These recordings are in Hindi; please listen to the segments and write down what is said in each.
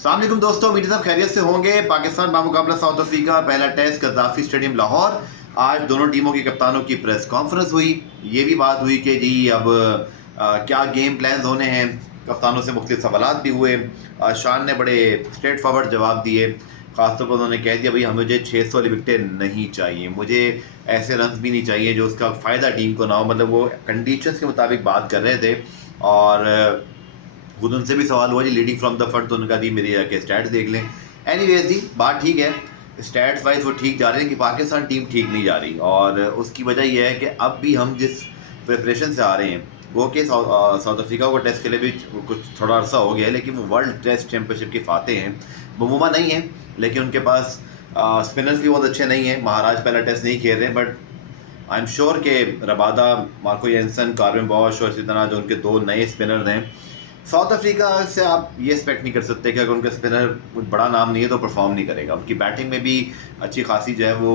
अस्सलाम वालेकुम दोस्तों, उम्मीद है सब खैरियत से होंगे। पाकिस्तान बामुकाबला साउथ अफ्रीका पहला टेस्ट गद्दाफी स्टेडियम लाहौर। आज दोनों टीमों के कप्तानों की प्रेस कॉन्फ्रेंस हुई। ये भी बात हुई कि जी अब क्या गेम प्लान्स होने हैं। कप्तानों से मुख्तलिफ सवालात भी हुए। शान ने बड़े स्ट्रेट फॉरवर्ड जवाब दिए। ख़ासतौर पर उन्होंने कह दिया भाई हमें मुझे 600 वाली विकटें नहीं चाहिए, मुझे ऐसे रन भी नहीं चाहिए जो उसका फ़ायदा टीम को ना हो। मतलब वो कंडीशंस के मुताबिक बात कर रहे थे। और खुद उनसे भी सवाल हुआ जी लीडिंग फ्रॉम द फ्रंट, तो उनका दी मेरी के स्टैट्स देख लें। एनीवेज जी बात ठीक है, स्टैट्स वाइज वो ठीक जा रहे हैं कि पाकिस्तान टीम ठीक नहीं जा रही। और उसकी वजह यह है कि अब भी हम जिस प्रिपरेशन से आ रहे हैं, वो कि साउथ अफ्रीका को टेस्ट के लिए भी कुछ थोड़ा अर्सा हो गया है, लेकिन वो वर्ल्ड टेस्ट चैम्पियनशिप के फाते हैं। ममूमा नहीं है, लेकिन उनके पास स्पिनर्स भी बहुत अच्छे नहीं हैं। महाराज पहला टेस्ट नहीं खेल रहे, बट आई एम श्योर कि Rabada, Marco Jansen, Corvin Bosch और इसी तरह जो उनके दो नए स्पिनर्स हैं, साउथ अफ्रीका से आप ये एक्सपेक्ट नहीं कर सकते कि अगर उनका स्पिनर कुछ बड़ा नाम नहीं है तो परफॉर्म नहीं करेगा। उनकी बैटिंग में भी अच्छी खासी जो है वो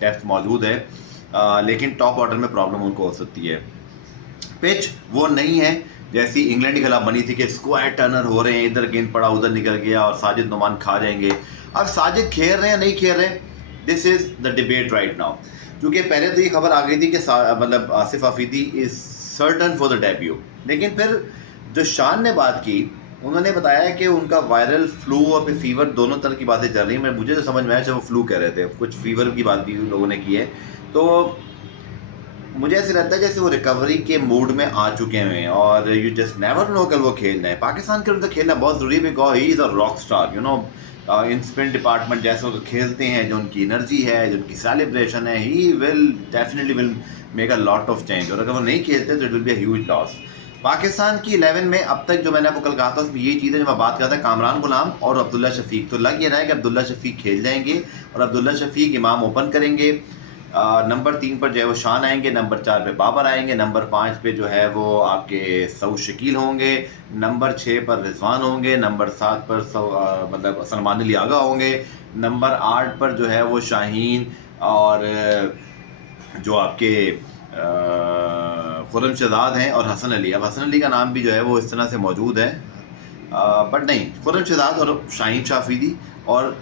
डेप्थ मौजूद है, लेकिन टॉप ऑर्डर में प्रॉब्लम उनको हो सकती है। पिच वो नहीं है जैसी इंग्लैंड के खिलाफ बनी थी कि स्क्वायर टर्नर हो रहे हैं, इधर गेंद पड़ा उधर निकल गया और साजिद नुमान खा जाएंगे। अब साजिद खेल रहे हैं नहीं खेल रहे, this is the debate right now. क्योंकि पहले तो ये खबर आ गई थी कि मतलब Asif Afridi is certain for the debut, लेकिन फिर जो शान ने बात की, उन्होंने बताया कि उनका वायरल फ्लू और फिर फीवर दोनों तरह की बातें चल रही हैं। मुझे जो समझ में आया वो फ्लू कह रहे थे, कुछ फीवर की बात भी लोगों ने की है। तो मुझे ऐसे लगता है जैसे वो रिकवरी के मूड में आ चुके हुए हैं और यू जस्ट नेवर नो कल वो खेलना है। पाकिस्तान के अंदर खेलना बहुत ज़रूरी है, because he is a rock star, you know. In spin department जैसे वो खेलते हैं, जो उनकी एनर्जी है, जो उनकी सेलिब्रेशन है, he will definitely will make a lot of change. और अगर वो नहीं खेलते तो it will be a huge loss. Pakistan की 11 में अब तक जो मैंने आपको कल कहा था उसमें ये चीज़ें, जब मैं बात करता था कामरान गुलाम और अब्दुल्ला शफीक, तो लग ये रहा है कि अब्दुल्ला शफीक खेल जाएंगे और अब्दुल्ला शफीक इमाम ओपन करेंगे। नंबर 3 पर जो है वो शान आएंगे, नंबर 4 पे बाबर आएंगे, नंबर 5 पे जो है वो आपके सऊद शकील होंगे, नंबर 6 पर रिजवान होंगे, नंबर 7 पर मतलब सलमान अली आगा होंगे, नंबर 8 पर जो है वो शाहीन और जो आपके खुर्रम शहजाद हैं और हसन अली। अब हसन अली का नाम भी जो है वो इस तरह से मौजूद है, बट नहीं, खुर्रम शहजाद और शाहीन शाफीदी और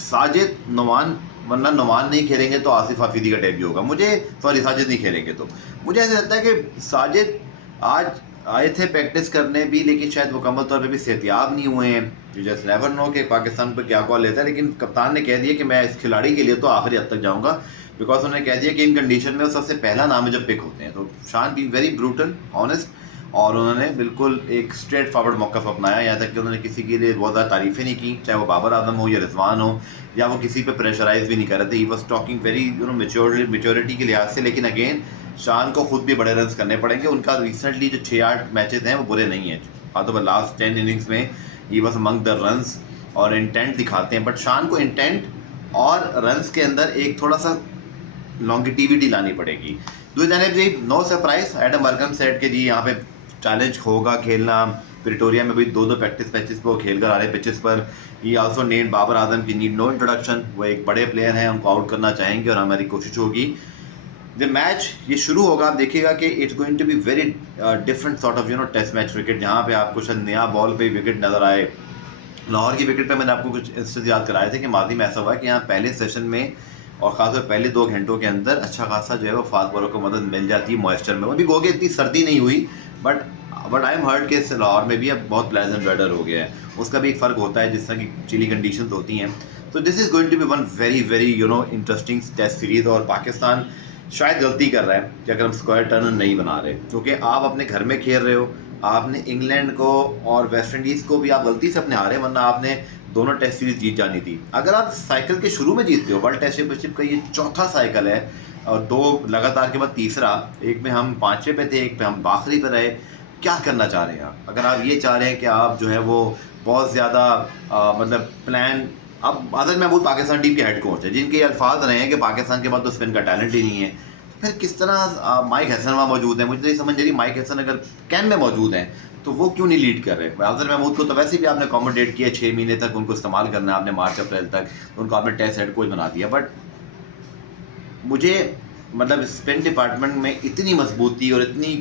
साजिद नुमान, वरना नुमान नहीं खेलेंगे तो आसिफ हाफिदी का डेब्यू होगा। मुझे सॉरी, साजिद नहीं खेलेंगे तो मुझे ऐसा लगता है कि साजिद आज आए थे प्रैक्टिस करने भी, लेकिन शायद मुकम्मल तौर पे भी सेहतियाब नहीं हुए हैं। यू जस्ट नेवर नो कि पाकिस्तान पर क्या कॉल लेता है, लेकिन कप्तान ने कह दिया कि मैं इस खिलाड़ी के लिए तो आखिरी हद तक जाऊँगा, बिकॉज उन्होंने कह दिया कि इन कंडीशन में वो सबसे पहला नाम है जब पिक होते हैं। तो शान बी वेरी ब्रूटल ऑनेस्ट, और उन्होंने बिल्कुल एक स्ट्रेट फॉरवर्ड मौक़िफ़ अपनाया। यहाँ तक कि उन्होंने किसी के लिए बहुत ज़्यादा तारीफ़ें नहीं की, चाहे वो बाबर आजम हो या रिजवान हो, या वो किसी पे प्रेशराइज भी नहीं कर रहे थे। He was talking very you no maturity के लिहाज से। लेकिन अगेन शान को खुद भी बड़े रन करने पड़ेंगे। उनका रिसेंटली जो 6-8 मैचेस हैं वो बुरे नहीं हैं, हाँ तो लास्ट 10 इनिंग्स में he was among the runs और इंटेंट दिखाते हैं। बट शान को इंटेंट और रन्स के अंदर एक थोड़ा सा लॉन्गिटिविटी लानी पड़ेगी। दूसरी जानिब जी नो सरप्राइज, एडम वर्गम सेट के जी यहाँ पे चैलेंज होगा खेलना। प्रिटोरिया में भी 2 प्रैक्टिस मैचेस पर वो खेल कर आ रहे हैं पिचेस पर। ही आल्सो नेम्ड बाबर आजम की नीड नो इंट्रोडक्शन, वो एक बड़े प्लेयर हैं, उनको आउट करना चाहेंगे और हमारी कोशिश होगी। जब मैच ये शुरू होगा आप देखिएगा कि it's going to be very different sort of you know test match cricket, जहाँ पे आपको शायद नया बॉल पे विकेट नज़र आए। लाहौर की विकेट पे मैंने आपको कुछ इंस्टेंस याद कराए थे कि माजी में ऐसा हुआ है कि यहाँ पहले सेशन में और ख़ासतौर पहले 2 घंटों के अंदर अच्छा खासा जो है वो फास्ट बॉलर को मदद मिल जाती है मॉइस्चर में। वो भी गोगे इतनी सर्दी नहीं हुई, बट आई एम हर्ड के लाहौर में भी अब बहुत प्लेजेंट वेदर हो गया है। उसका भी एक फ़र्क होता है जिस तरह की चिली कंडीशंस होती हैं। तो this is going to be one very very you know interesting test series. और पाकिस्तान शायद गलती कर रहा है कि अगर हम स्क्वायर टर्नर नहीं बना रहे, क्योंकि आप अपने घर में खेल रहे हो, आपने इंग्लैंड को और वेस्ट इंडीज़ को भी आप गलती से अपने हारे, वरना आपने दोनों टेस्ट सीरीज जीत जानी थी। अगर आप साइकिल के शुरू में जीतते हो, वर्ल्ड टेस्ट चैंपियनशिप का ये चौथा साइकिल है और 2 लगातार के बाद तीसरा, एक में हम 5वें पे थे, एक पे हम आखिरी पे रहे। क्या करना चाह रहे हैं आप? अगर आप ये चाह रहे हैं कि आप जो है वो बहुत ज़्यादा मतलब प्लान, अब आदर महमूद पाकिस्तान टीम के हेड कोच है जिनके अल्फाज रहे हैं कि पाकिस्तान के पास तो स्पिन का टैलेंट ही नहीं है, फिर किस तरह माइक हसन वहाँ मौजूद है? मुझे नहीं समझ रही। माइक हसन अगर कैन में मौजूद हैं तो वो क्यों नहीं लीड कर रहे? आदिल महमूद को तो वैसे भी आपने अकोमोडेट किया, 6 महीने तक उनको इस्तेमाल करना है आपने, मार्च अप्रैल तक उनको आपने टेस्ट हेड कोच बना दिया। बट मुझे मतलब स्पिन डिपार्टमेंट में इतनी मजबूती और इतनी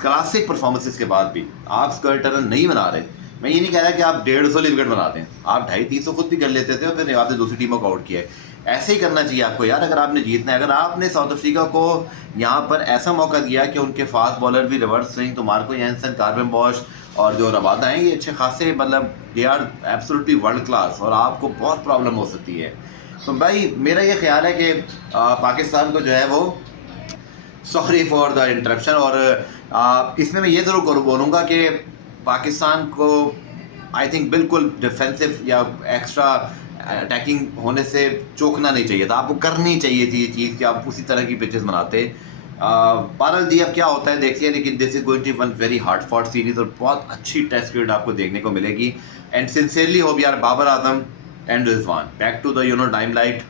क्लासिक परफॉर्मेंसेस के बाद भी आप स्क्वायर टर्नर नहीं बना रहे, मैं ये नहीं कह रहा कि आप 150 विकेट बनाते हैं, आप 250-300 खुद भी कर लेते थे और फिर आपने दूसरी टीमों को आउट किया है। ऐसे ही करना चाहिए आपको यार, अगर आपने जीतना है। अगर आपने साउथ अफ्रीका को यहाँ पर ऐसा मौका दिया कि उनके फास्ट बॉलर भी रिवर्स स्विंग, तो मार्को जैनसन, कार्वन बॉश और जो रबादा हैं, ये अच्छे खासे मतलब they are absolutely world class, और आपको बहुत प्रॉब्लम हो सकती है। तो भाई मेरा ये ख्याल है कि पाकिस्तान को जो है वो, सॉरी फॉर द इंटरप्शन, और इसमें मैं ये ज़रूर बोलूँगा कि पाकिस्तान को आई थिंक बिल्कुल डिफेंसिव या एक्स्ट्रा अटैकिंग होने से चूकना नहीं चाहिए था। आपको करनी चाहिए थी ये चीज़ कि आप उसी तरह की पिचेस बनाते। बहरहाल जी अब क्या होता है देखिए, लेकिन this is going to one very hard fought series और बहुत अच्छी टेस्ट क्रिकेट आपको देखने को मिलेगी। एंड सिंसियरली होप यार, Babar Azam and Rizwan back to the limelight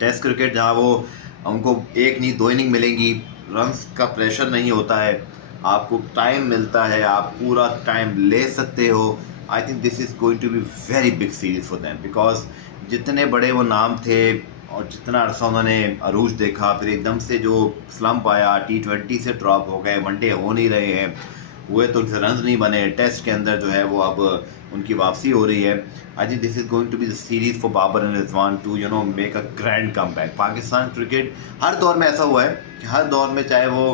test cricket, जहाँ वो उनको एक नहीं दो इनिंग मिलेंगी, रन्स का प्रेशर नहीं होता है, आपको टाइम मिलता है, आप पूरा टाइम ले सकते हो। I think this is going to be very big series for them, because जितने बड़े वो नाम थे और जितना अरसा उन्होंने अरूज देखा, फिर एकदम से जो स्लम्प आया, T20 से ड्रॉप हो गए, वनडे हो नहीं रहे हैं, हुए तो उनसे रन नहीं बने, टेस्ट के अंदर जो है वो अब उनकी वापसी हो रही है। I think this is going to be the series for Babar and Rizwan to make a grand comeback. Pakistan cricket हर दौर में ऐसा हुआ है कि हर दौर में, चाहे वो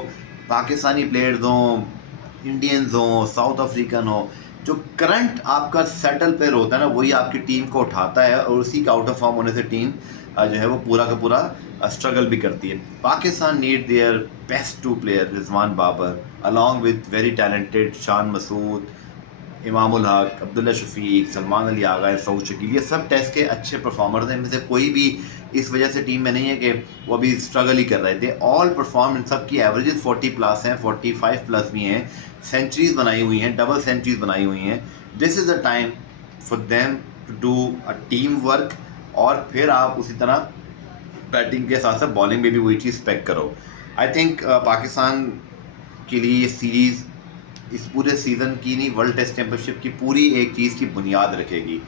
पाकिस्तानी प्लेयर्स हों, इंडियंस हों, साउथ अफ्रीकन हो, जो करंट आपका सेटल प्लेयर होता है ना, वही आपकी टीम को उठाता है, और उसी का आउट ऑफ फॉर्म होने से टीम जो है वो पूरा का पूरा स्ट्रगल भी करती है। Pakistan need their best two player, Rizwan Babar along with very talented Shan Masood, Imamul Haq, Abdullah Shafiq, Salman Ali Agha, Saud Shakeel, ये सब टेस्ट के अच्छे परफॉर्मर्स हैं। इनमें से कोई भी इस वजह से टीम में नहीं है कि वो अभी स्ट्रगल ही कर रहे थे। ऑल परफॉर्म, इन सब की एवरेजेस 40 प्लस हैं, 45 प्लस भी हैं, सेंचुरीज बनाई हुई हैं, डबल सेंचुरीज बनाई हुई हैं। This is the time for them to do a team work, और फिर आप उसी तरह बैटिंग के साथ साथ बॉलिंग में भी वही चीज़ पैक करो। आई थिंक पाकिस्तान के लिए ये सीरीज़ इस पूरे सीज़न की नहीं, वर्ल्ड टेस्ट चैम्पियनशिप की पूरी एक चीज़ की बुनियाद रखेगी।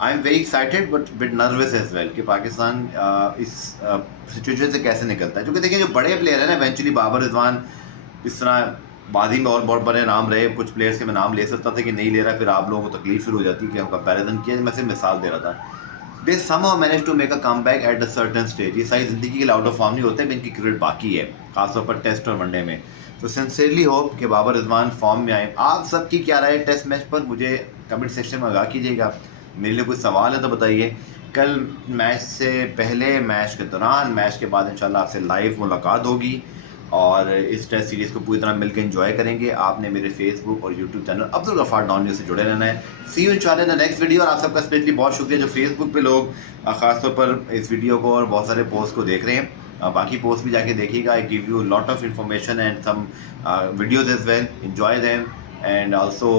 I am very excited but bit nervous as well कि पाकिस्तान इस सिचुएशन से कैसे निकलता है। क्योंकि देखिए, जो बड़े प्लेयर हैं ना, इवेंचुअली बाबर, रिजवान, इस तरह बाजी में और बहुत बड़े नाम रहे, कुछ प्लेयर्स के मैं नाम ले सकता था कि नहीं ले रहा, फिर आप लोगों को तकलीफ शुरू हो जाती है कि हम कंपैरिजन किया। मैं सिर्फ मिसाल दे रहा था। दे somehow manage to make a comeback at a certain stage। ये सारी ज़िंदगी के लिए आउट ऑफ फॉर्म नहीं होते, इनकी क्रिकेट बाकी है, खासतौर पर टेस्ट और वनडे में। तो सिंसियरली होप कि बाबर रिजवान फॉर्म में आए। आप सबकी क्या राय है टेस्ट मैच पर, मुझे कमेंट सेक्शन में आगाह कीजिएगा। मेरे लिए कुछ सवाल है तो बताइए। कल मैच से पहले, मैच के दौरान, मैच के बाद इंशाल्लाह आपसे लाइव मुलाकात होगी, और इस टेस्ट सीरीज़ को पूरी तरह मिलकर एंजॉय करेंगे। आपने मेरे फेसबुक और YouTube channel Abdul Gaffar Dawn News से जुड़े रहना है। सी यू इंशाल्लाह इन द नेक्स्ट वीडियो। और आप सबका स्पेशली बहुत शुक्रिया जो फेसबुक पे लोग ख़ासतौर पर इस वीडियो को और बहुत सारे पोस्ट को देख रहे हैं। बाकी पोस्ट भी जाके देखिएगा। I give you lot of information and some videos as well, enjoy them, and also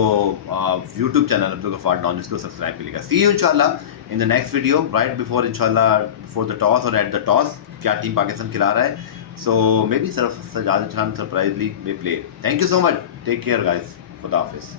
YouTube channel Abdul Gaffar Dawn News को सब्सक्राइब करिएगा। सी यू इंशाल्लाह in the next video, right before इंशाल्लाह बिफोर द टॉस और एट द टॉस, क्या टीम पाकिस्तान खिला रहा है। So maybe Sajjad Khan surprisingly may play. Thank you so much. Take care, guys. Khuda Hafiz.